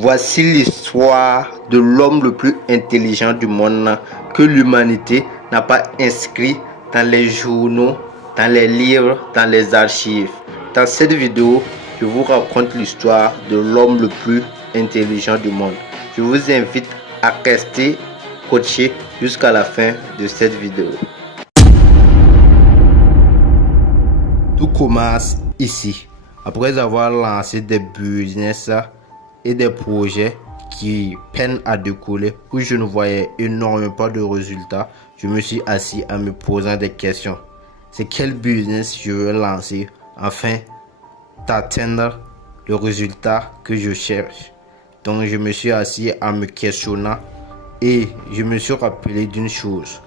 Voici l'histoire de l'homme le plus intelligent du monde que l'humanité n'a pas inscrit dans les journaux, dans les livres, dans les archives. Dans cette vidéo, je vous raconte l'histoire de l'homme le plus intelligent du monde. Je vous invite à rester coaché jusqu'à la fin de cette vidéo. Tout commence ici. Après avoir lancé des business et des projets qui peinent à décoller, où je ne voyais énormément de résultats, je me suis assis en me posant des questions. C'est quel business je veux lancer afin d'atteindre le résultat que je cherche. Donc je me suis assis en me questionnant et je me suis rappelé d'une chose.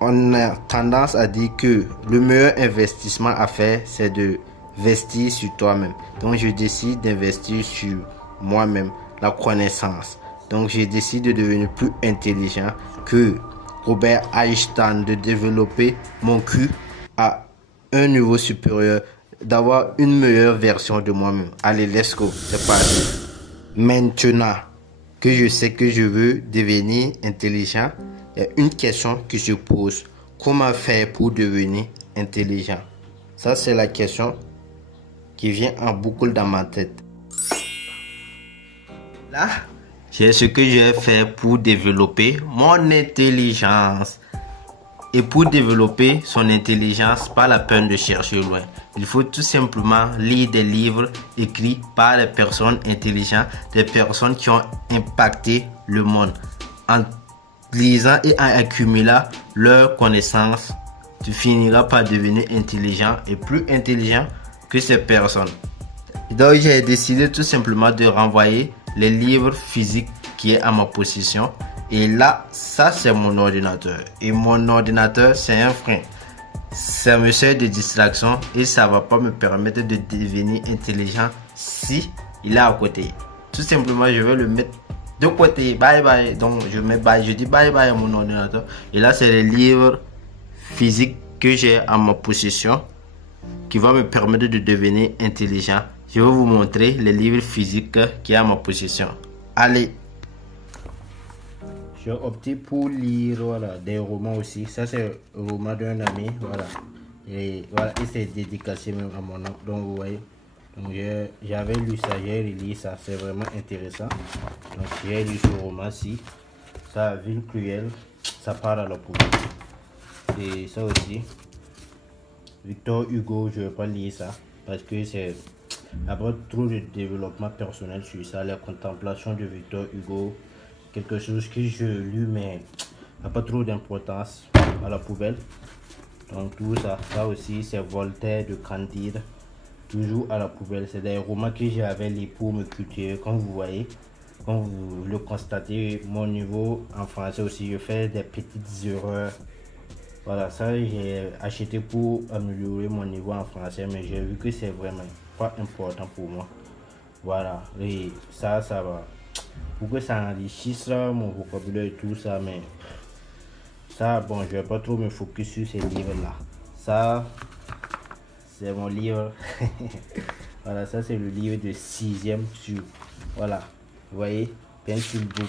On a tendance à dire que le meilleur investissement à faire, c'est de investir sur toi-même. Donc, je décide d'investir sur moi-même, la connaissance. Donc, je décide de devenir plus intelligent que Robert Einstein, de développer mon cul à un niveau supérieur, d'avoir une meilleure version de moi-même. Allez, let's go, c'est parti. Maintenant que je sais que je veux devenir intelligent, il y a une question qui se pose. Comment faire pour devenir intelligent? Ça, c'est la question qui vient en boucle dans ma tête. Là, j'ai ce que je vais faire pour développer mon intelligence. Et pour développer son intelligence, pas la peine de chercher loin. Il faut tout simplement lire des livres écrits par des personnes intelligentes, des personnes qui ont impacté le monde. En lisant et en accumulant leurs connaissances, tu finiras par devenir intelligent et plus intelligent que ces personnes. Donc j'ai décidé tout simplement de renvoyer les livres physiques qui est à ma possession. Et là, ça c'est mon ordinateur. Et mon ordinateur, c'est un frein. Ça me sert de distraction et ça va pas me permettre de devenir intelligent si il est à côté. Tout simplement, je vais le mettre de côté. Bye bye. Donc je mets bye. Je dis bye bye à mon ordinateur. Et là, c'est les livres physiques que j'ai à ma possession qui va me permettre de devenir intelligent. Je vais vous montrer les livres physiques qui est à ma possession. Allez. J'ai opté pour lire des romans aussi. Ça, c'est le roman d'un ami. Voilà. Et c'est dédicacé même à mon oncle. Donc, vous voyez. Donc, j'avais lu ça, j'ai lu ça. C'est vraiment intéressant. Donc, j'ai lu ce roman-ci. Ça, Ville cruelle, ça part à la poubelle. Et ça aussi. Victor Hugo, je ne vais pas lire ça. Parce que c'est. Après trop de développement personnel sur ça, les contemplations de Victor Hugo. Quelque chose que je lu mais n'a pas trop d'importance, à la poubelle. Donc tout ça, ça aussi c'est Voltaire de Candide, toujours à la poubelle. C'est des romans que j'avais lus pour me cultiver. Comme vous voyez, comme vous le constatez, mon niveau en français aussi, je fais des petites erreurs. Voilà, ça j'ai acheté pour améliorer mon niveau en français, mais j'ai vu que c'est vraiment pas important pour moi. Voilà, et ça va. Pour que ça enrichisse mon vocabulaire et tout ça, mais ça, bon, je vais pas trop me focus sur ces livres-là. Ça, c'est mon livre. Voilà, ça c'est le livre de 6e sur, voilà, vous voyez, Pencil Book.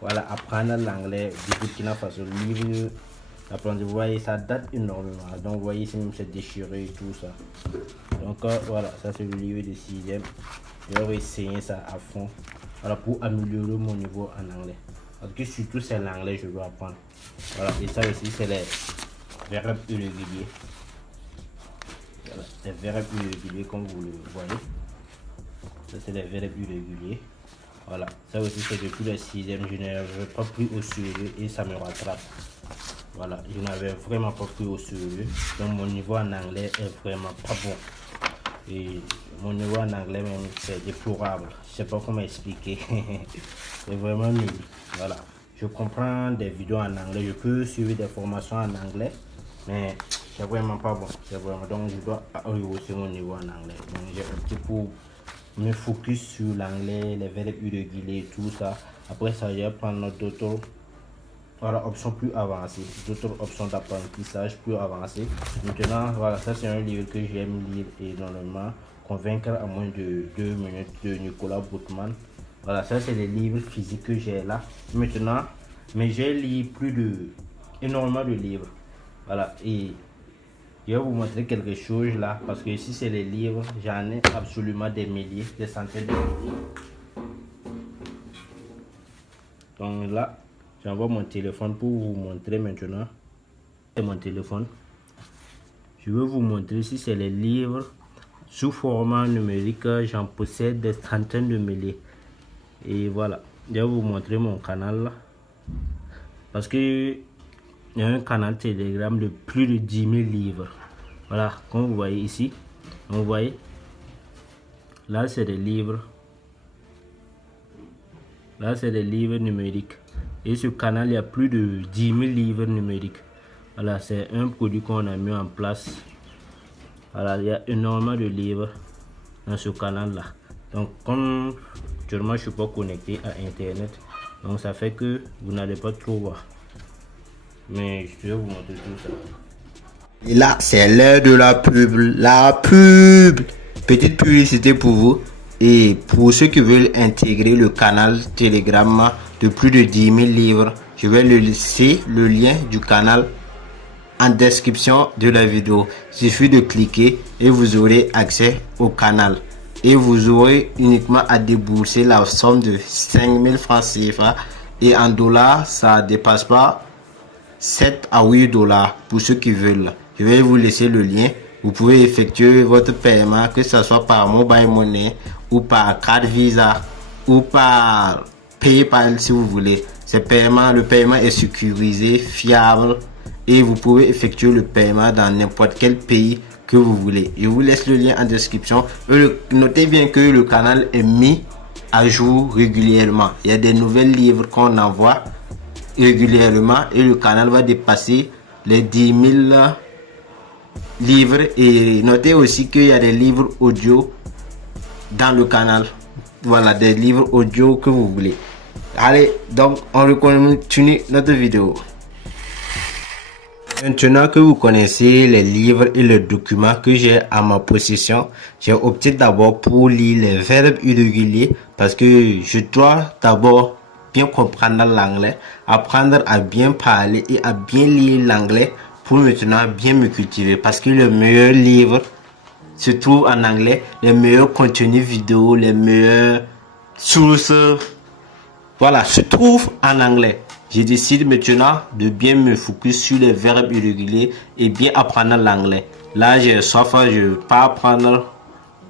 Voilà, apprendre l'anglais du Burkina Faso. Le livre, apprendre, vous voyez, ça date énormément. Donc, vous voyez, c'est même c'est déchiré et tout ça. Donc, voilà, ça c'est le livre de 6e. Je vais essayer ça à fond. Voilà, pour améliorer mon niveau en anglais. Parce que surtout c'est l'anglais que je dois apprendre. Voilà, et ça aussi c'est les verbes irréguliers. Voilà, les verbes irréguliers comme vous le voyez. Ça c'est les verbes irréguliers. Voilà, ça aussi c'est depuis le 6e, je n'avais pas pris au sérieux et ça me rattrape. Voilà, je n'avais vraiment pas pris au sérieux. Donc mon niveau en anglais est vraiment pas bon. Et mon niveau en anglais même c'est déplorable. Je sais pas comment expliquer. C'est vraiment nul. Voilà. Je comprends des vidéos en anglais. Je peux suivre des formations en anglais. Mais c'est vraiment pas bon. C'est vraiment. Donc je dois rehausser mon niveau en anglais. Donc j'ai opté pour me focus sur l'anglais, les verbes irréguliers et tout ça. Après ça, je vais prendre d'autres. Voilà, options plus avancées, d'autres options d'apprentissage plus avancées. Maintenant, voilà, ça c'est un livre que j'aime lire énormément. convaincre à moins de 2 minutes de Nicolas Boutman. Voilà, ça c'est les livres physiques que j'ai là. Maintenant, mais j'ai lu énormément de livres. Voilà, et je vais vous montrer quelque chose là, parce que ici c'est les livres, j'en ai absolument des milliers, des centaines de milliers. Donc là, j'envoie mon téléphone pour vous montrer maintenant. C'est mon téléphone. Je vais vous montrer si c'est les livres sous format numérique. J'en possède des centaines de milliers. Et voilà, je vais vous montrer mon canal là. Parce que il y a un canal Telegram de plus de 10 000 livres. Voilà, comme vous voyez ici, vous voyez, là c'est des livres. Là c'est des livres numériques. Et ce canal, il y a plus de 10 000 livres numériques. Voilà, c'est un produit qu'on a mis en place. Voilà, il y a énormément de livres dans ce canal là. Donc comme actuellement je ne suis pas connecté à internet, donc ça fait que vous n'allez pas trop voir. Mais je vais vous montrer tout ça. Et là, c'est l'heure de la pub. La pub. Petite publicité pour vous. Et pour ceux qui veulent intégrer le canal Telegram de plus de 10 000 livres, je vais laisser le lien du canal en description de la vidéo. Il suffit de cliquer et vous aurez accès au canal. Et vous aurez uniquement à débourser la somme de 5 000 francs CFA. Et en dollars, ça dépasse pas 7 à 8 dollars pour ceux qui veulent. Je vais vous laisser le lien. Vous pouvez effectuer votre paiement, que ce soit par Mobile Money ou par carte Visa ou par PayPal si vous voulez. Le paiement est sécurisé, fiable et vous pouvez effectuer le paiement dans n'importe quel pays que vous voulez. Je vous laisse le lien en description. Notez bien que le canal est mis à jour régulièrement. Il y a des nouvelles livres qu'on envoie régulièrement et le canal va dépasser les 10 000 livres. Et notez aussi qu'il y a des livres audio dans le canal. Voilà, des livres audio que vous voulez. Allez, donc on continue notre vidéo. Maintenant que vous connaissez les livres et les documents que j'ai à ma possession, j'ai opté d'abord pour lire les verbes irréguliers parce que je dois d'abord bien comprendre l'anglais, apprendre à bien parler et à bien lire l'anglais pour maintenant bien me cultiver, parce que le meilleur livre se trouve en anglais, les meilleurs contenus vidéo, les meilleures sources, voilà, se trouvent en anglais. Je décide maintenant de bien me focus sur les verbes irréguliers et bien apprendre l'anglais. Là, j'ai soif, je ne vais pas apprendre,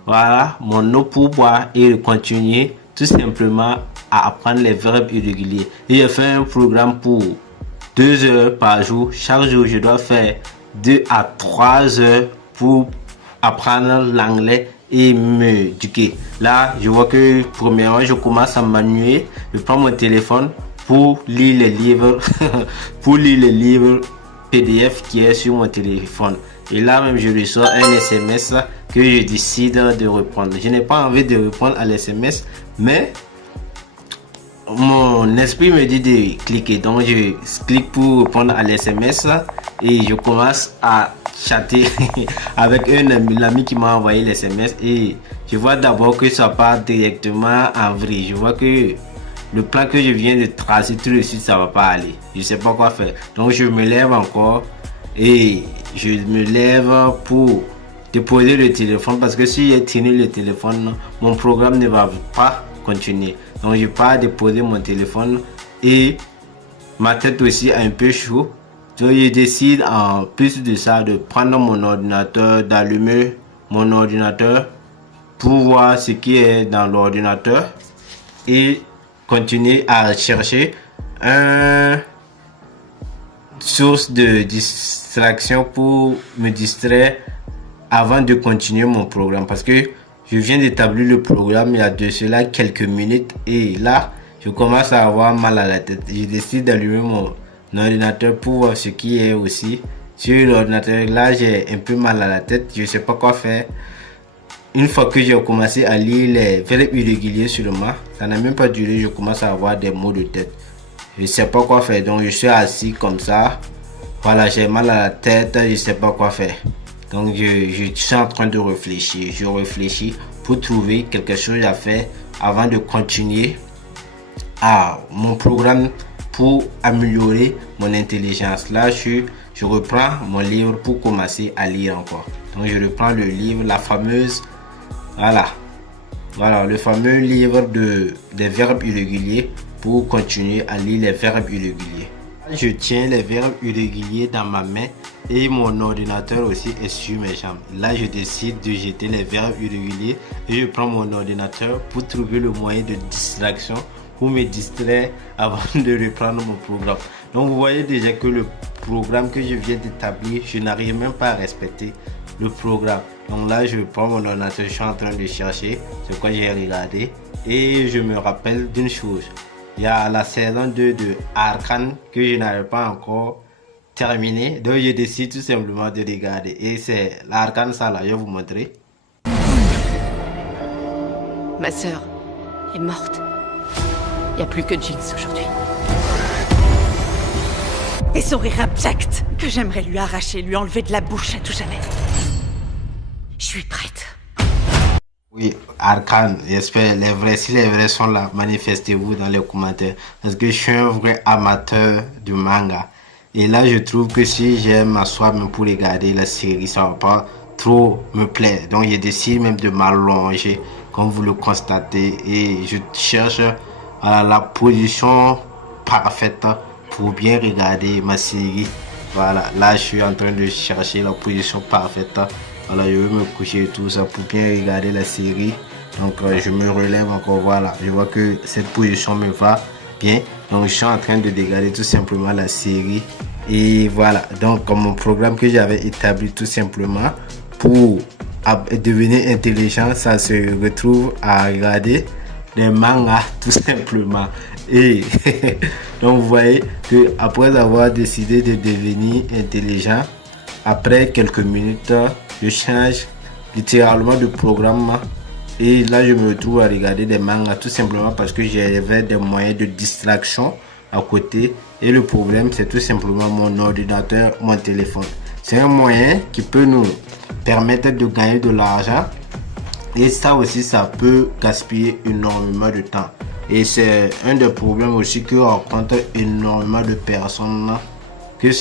voilà, mon eau pour boire et continuer tout simplement à apprendre les verbes irréguliers. Et j'ai fait un programme pour 2 heures par jour. Chaque jour, je dois faire 2 à 3 heures pour apprendre l'anglais et m'éduquer. Là, je vois que premièrement, je commence à m'ennuyer. Je prends mon téléphone pour lire les livres, pour lire les livres PDF qui est sur mon téléphone. Et là même, je reçois un SMS que je décide de reprendre. Je n'ai pas envie de répondre à l'SMS, mais mon esprit me dit de cliquer. Donc, je clique pour répondre à l'SMS et je commence à chatter avec l'ami qui m'a envoyé l'SMS. Et je vois d'abord que ça part directement en vrille. Je vois que le plan que je viens de tracer tout de suite, ça va pas aller. Je sais pas quoi faire. Donc je me lève encore et je me lève pour déposer le téléphone, parce que si j'ai tenu le téléphone, mon programme ne va pas continuer. Donc je pars déposer mon téléphone et ma tête aussi a un peu chaud. Donc je décide en plus de ça de prendre mon ordinateur, d'allumer mon ordinateur pour voir ce qui est dans l'ordinateur et continuer à chercher une source de distraction pour me distraire avant de continuer mon programme, parce que je viens d'établir le programme il y a de cela quelques minutes et là je commence à avoir mal à la tête. Je décide d'allumer mon ordinateur pour voir ce qui est aussi sur l'ordinateur. Là j'ai un peu mal à la tête, je sais pas quoi faire. Une fois que j'ai commencé à lire les verbes irréguliers seulement, ça n'a même pas duré, je commence à avoir des maux de tête. Je sais pas quoi faire, donc je suis assis comme ça. Voilà, j'ai mal à la tête, je sais pas quoi faire. Donc je suis en train de réfléchir. Je réfléchis pour trouver quelque chose à faire avant de continuer à mon programme pour améliorer mon intelligence. Là, je reprends mon livre pour commencer à lire encore. Donc je reprends le livre, la fameuse, voilà, le fameux livre des verbes irréguliers pour continuer à lire les verbes irréguliers. Je tiens les verbes irréguliers dans ma main et mon ordinateur aussi est sur mes jambes. Là, je décide de jeter les verbes irréguliers et je prends mon ordinateur pour trouver le moyen de distraction pour me distraire avant de reprendre mon programme. Donc, vous voyez déjà que le programme que je viens d'établir, je n'arrive même pas à respecter le programme. Donc là, je prends mon ordinateur, je suis en train de chercher ce que j'ai regardé et je me rappelle d'une chose. Il y a la saison 2 de Arcane que je n'avais pas encore terminé. Donc je décide tout simplement de regarder. Et c'est l'Arcane, ça là, je vais vous montrer. Ma sœur est morte. Il n'y a plus que Jinx aujourd'hui. Des sourires abjects que j'aimerais lui arracher, lui enlever de la bouche à tout jamais. Je suis prête. Oui, Arcane, j'espère si les vrais sont là, manifestez-vous dans les commentaires. Parce que je suis un vrai amateur du manga. Et là, je trouve que si j'aime m'asseoir même pour regarder la série, ça va pas trop me plaire. Donc, je décide même de m'allonger, comme vous le constatez. Et je cherche la position parfaite pour bien regarder ma série. Voilà, là, je suis en train de chercher la position parfaite. Voilà, je vais me coucher et tout ça pour bien regarder la série. Donc je me relève encore, voilà. Je vois que cette position me va bien. Donc je suis en train de regarder tout simplement la série. Et voilà, donc comme mon programme que j'avais établi tout simplement pour devenir intelligent, ça se retrouve à regarder des mangas tout simplement. Et donc vous voyez que après avoir décidé de devenir intelligent, après quelques minutes, je change littéralement de programme et là je me retrouve à regarder des mangas tout simplement parce que j'avais des moyens de distraction à côté. Et le problème, c'est tout simplement mon ordinateur, mon téléphone. C'est un moyen qui peut nous permettre de gagner de l'argent et ça aussi, ça peut gaspiller énormément de temps. Et c'est un des problèmes aussi que rencontrent énormément de personnes, que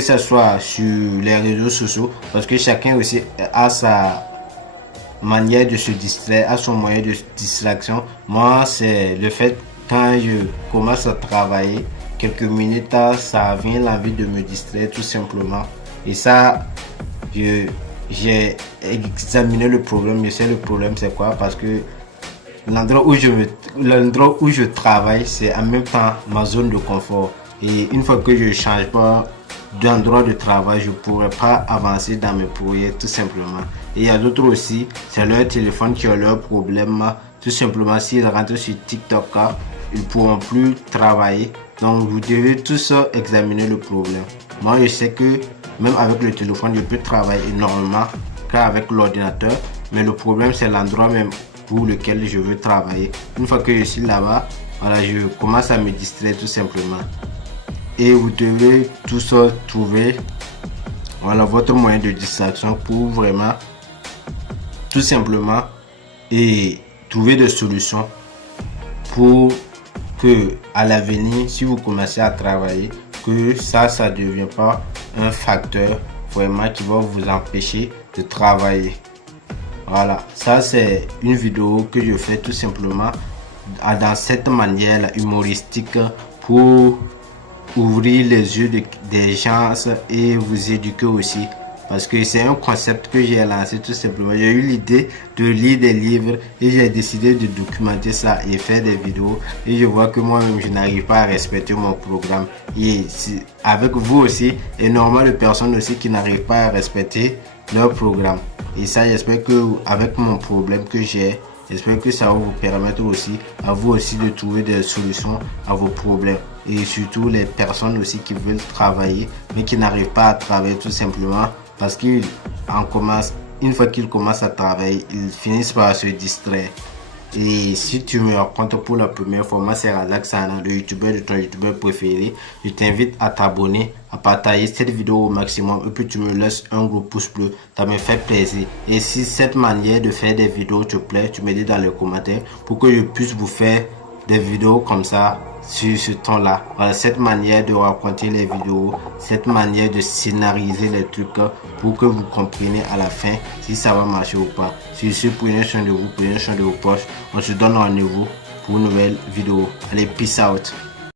ce soit sur les réseaux sociaux, parce que chacun aussi a sa manière de se distraire, a son moyen de distraction. Moi, c'est le fait quand je commence à travailler, quelques minutes, ça vient l'envie de me distraire tout simplement. Et ça, j'ai examiné le problème. Je sais le problème c'est quoi, parce que l'endroit où je travaille, c'est en même temps ma zone de confort. Et une fois que je change pas d'endroit de travail, je ne pourrais pas avancer dans mes projets tout simplement. Et il y a d'autres aussi, c'est leur téléphone qui a leur problème. Tout simplement, s'ils rentrent sur TikTok, ils ne pourront plus travailler. Donc vous devez tous examiner le problème. Moi je sais que même avec le téléphone, je peux travailler énormément qu'avec l'ordinateur. Mais le problème, c'est l'endroit même pour lequel je veux travailler. Une fois que je suis là-bas, voilà, je commence à me distraire tout simplement. Et vous devez tous trouver, voilà, votre moyen de distraction pour vraiment tout simplement et trouver des solutions pour que à l'avenir, si vous commencez à travailler, que ça ne devient pas un facteur vraiment qui va vous empêcher de travailler. Voilà, ça c'est une vidéo que je fais tout simplement dans cette manière humoristique pour ouvrir les yeux des gens et vous éduquer aussi. Parce que c'est un concept que j'ai lancé tout simplement. J'ai eu l'idée de lire des livres et j'ai décidé de documenter ça et faire des vidéos. Et je vois que moi-même, je n'arrive pas à respecter mon programme. Et avec vous aussi, énormément de personnes aussi qui n'arrivent pas à respecter leur programme. Et ça, j'espère que avec mon problème que j'ai, j'espère que ça va vous permettre aussi, à vous aussi, de trouver des solutions à vos problèmes. Et surtout les personnes aussi qui veulent travailler, mais qui n'arrivent pas à travailler tout simplement parce qu'une fois qu'ils commencent à travailler, ils finissent par se distraire. Et si tu me rencontres pour la première fois, moi c'est Razak Sana, le youtubeur de ton youtubeur préféré. Je t'invite à t'abonner, à partager cette vidéo au maximum et puis tu me laisses un gros pouce bleu, ça me fait plaisir. Et si cette manière de faire des vidéos te plaît, tu me dis dans les commentaires pour que je puisse vous faire des vidéos comme ça sur ce temps-là. Voilà, cette manière de raconter les vidéos, cette manière de scénariser les trucs pour que vous compreniez à la fin si ça va marcher ou pas. Sur ce, prenez soin de vous, prenez soin de vos poches. On se donne rendez-vous pour une nouvelle vidéo. Allez, peace out.